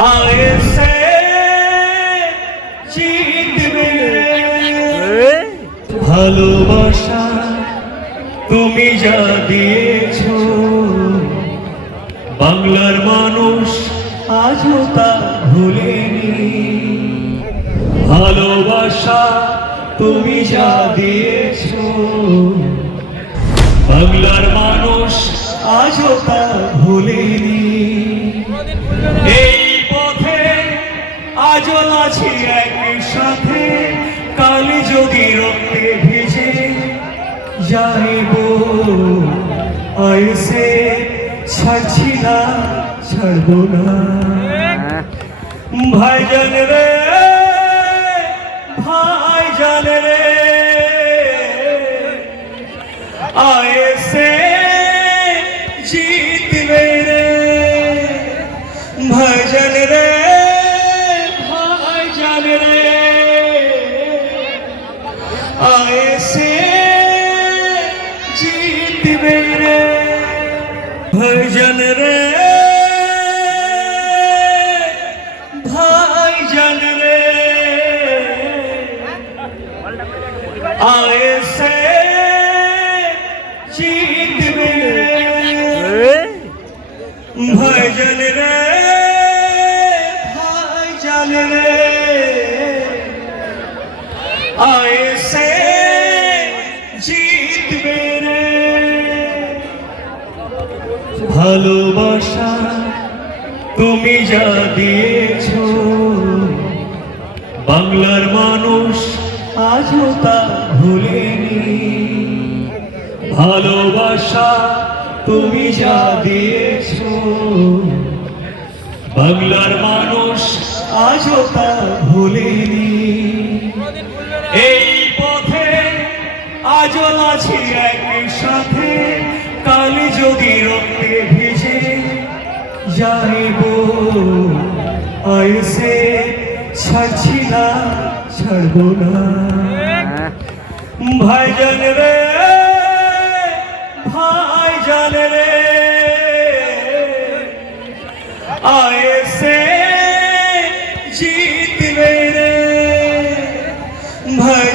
आए ভালোবাসা তুমি যা দিয়েছ বাংলার মানুষ আজও তা ভুলেনি ভালোবাসা তুমি যা দিয়েছ বাংলার মানুষ আজও তা ভুলেনি এই আজও আছি একই সাথে কাল যদি রক্তে ভিজে। যাইব আয়সে ছাড়ছি না, ছাড়বো না। ভাইজান রে ভাইজান রে আয়সে আয়সে জিতবে রে ভাইজান রে ভাইজান রে আয়সে জিতবে রে ভাইজান রে ভাইজান রে আয়সে ভালোবাসা তুমি যা দিয়েছ। বাংলার মানুষ আজও তা ভুলেনি। ভালোবাসা তুমি যা দিয়েছ। বাংলার মানুষ আজও তা ভুলেনি। এই পথে আজও আছি একই সাথে ছাড়ছি না ছাড়বো না। ভাইজান রে ভাইজান রে আয়সে জিতবে রে। ভাই